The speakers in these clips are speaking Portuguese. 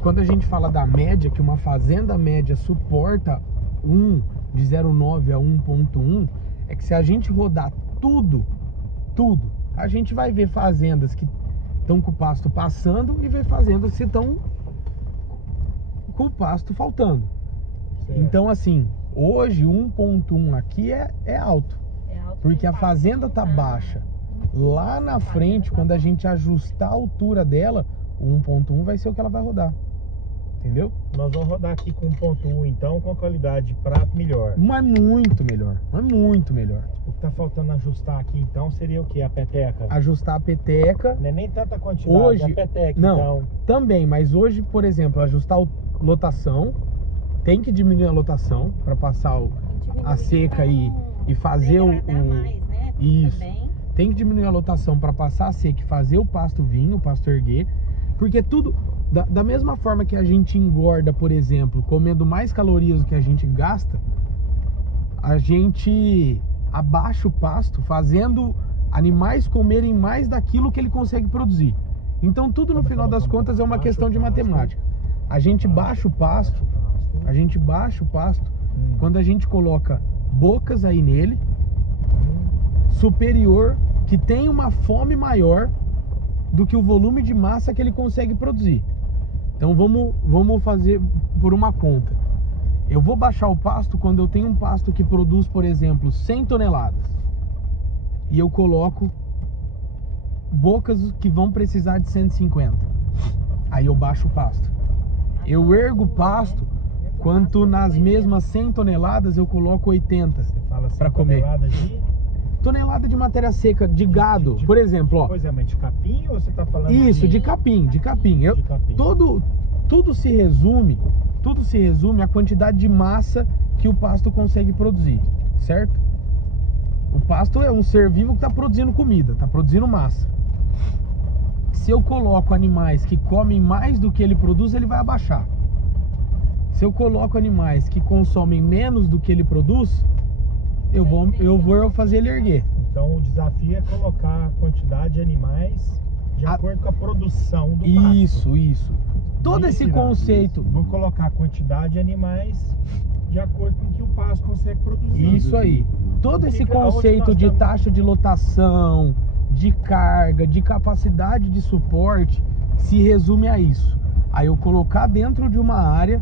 quando a gente fala da média, que uma fazenda média suporta de 0,9 a 1,1, é que se a gente rodar tudo, a gente vai ver fazendas que estão com o pasto passando e ver fazendas que estão com o pasto faltando. Certo. Então, assim, hoje 1,1 aqui é alto, porque a fazenda tá baixa. Lá na frente, quando a gente ajustar a altura dela, o 1,1 vai ser o que ela vai rodar. Entendeu? Nós vamos rodar aqui com 1,1 então, com a qualidade de prato melhor. Mas muito melhor, O que tá faltando ajustar aqui então seria o que? A peteca? Ajustar a peteca. Não é nem tanta quantidade, hoje, a peteca não, então. Também, mas hoje, por exemplo, ajustar a lotação, tem que diminuir a lotação para passar a seca e fazer mais, né? Isso. Também. Tem que diminuir a lotação para passar a seca e fazer o pasto vir, o pasto erguer, porque tudo da mesma forma que a gente engorda, por exemplo, comendo mais calorias do que a gente gasta, a gente abaixa o pasto fazendo animais comerem mais daquilo que ele consegue produzir. Então tudo no final das contas é uma questão de matemática. A gente baixa o pasto, quando a gente coloca bocas aí nele, superior, que tem uma fome maior do que o volume de massa que ele consegue produzir. Então vamos fazer por uma conta. Eu vou baixar o pasto quando eu tenho um pasto que produz, por exemplo, 100 toneladas. E eu coloco bocas que vão precisar de 150. Aí eu baixo o pasto. Eu ergo o pasto quanto nas mesmas 100 toneladas eu coloco 80 para comer. Tonelada de matéria seca, de gado, por exemplo, ó. Pois é, mas de capim ou você tá falando? Isso, de capim. Tudo se resume à quantidade de massa que o pasto consegue produzir, certo? O pasto é um ser vivo que está produzindo comida, está produzindo massa. Se eu coloco animais que comem mais do que ele produz, ele vai abaixar. Se eu coloco animais que consomem menos do que ele produz, eu vou fazer ele erguer. Então o desafio é colocar a quantidade de animais de acordo com a produção do pasto. Isso. Todo esse conceito. Vou colocar a quantidade de animais de acordo com o que o pasto consegue produzir. Isso aí. Todo esse conceito de taxa de lotação, de carga, de capacidade de suporte, se resume a isso. Aí eu colocar dentro de uma área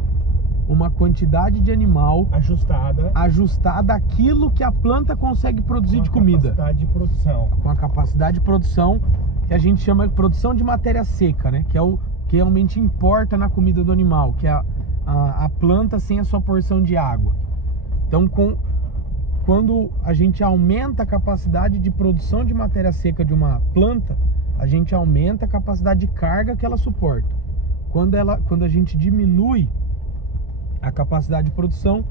uma quantidade de animal ajustada àquilo que a planta consegue produzir de comida. Com a capacidade de produção. Com a capacidade de produção que a gente chama de produção de matéria seca, né? Que é o que realmente importa na comida do animal, que é a planta sem a sua porção de água. Então, quando a gente aumenta a capacidade de produção de matéria seca de uma planta, a gente aumenta a capacidade de carga que ela suporta. Quando a gente diminui a capacidade de produção,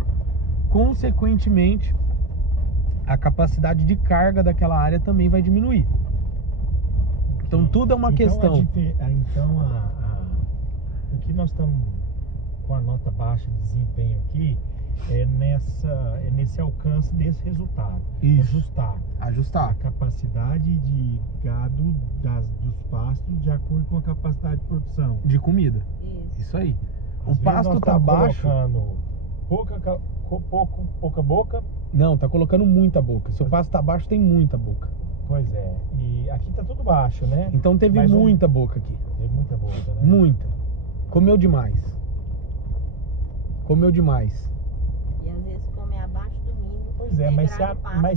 consequentemente a capacidade de carga daquela área também vai diminuir. Então tudo é uma questão. O que nós estamos com a nota baixa de desempenho aqui é nesse alcance desse resultado. Isso. Ajustar a capacidade de gado dos pastos de acordo com a capacidade de produção de comida. Isso aí. O pasto tá baixo. Pouca boca? Não, tá colocando muita boca. Se o pasto tá baixo, tem muita boca. Pois é. E aqui tá tudo baixo, né? Então teve muita boca aqui. Teve muita boca, né? Muita. Comeu demais. E às vezes come abaixo do mínimo. Pois é, mas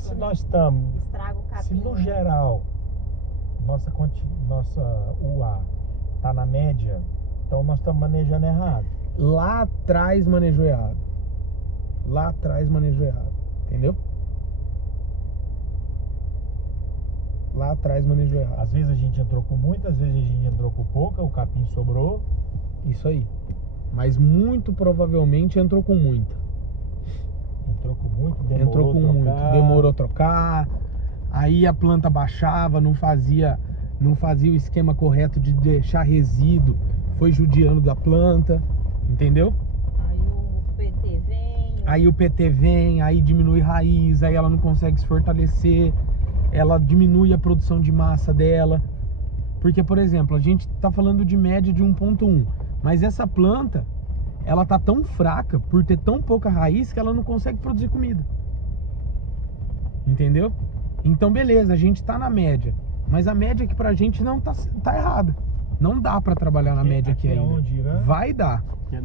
se nós estamos. Estraga o capim. Se no geral nossa UA tá na média, então nós estamos manejando errado. Lá atrás manejou errado. Entendeu? Lá atrás manejou errado. Às vezes a gente entrou com muito, às vezes a gente entrou com pouca, o capim sobrou. Isso aí. Mas muito provavelmente entrou com muita. Demorou a trocar. Aí a planta baixava, não fazia o esquema correto de deixar resíduo, foi judiando da planta, entendeu? Aí o PT vem, aí diminui raiz, aí ela não consegue se fortalecer, ela diminui a produção de massa dela. Porque, por exemplo, a gente tá falando de média de 1,1, Mas essa planta, ela tá tão fraca por ter tão pouca raiz que ela não consegue produzir comida. Entendeu? Então beleza, a gente tá na média, mas a média aqui pra gente não tá errada. Não dá pra trabalhar na média aqui ainda. Onde, Irã? Vai dar. Que é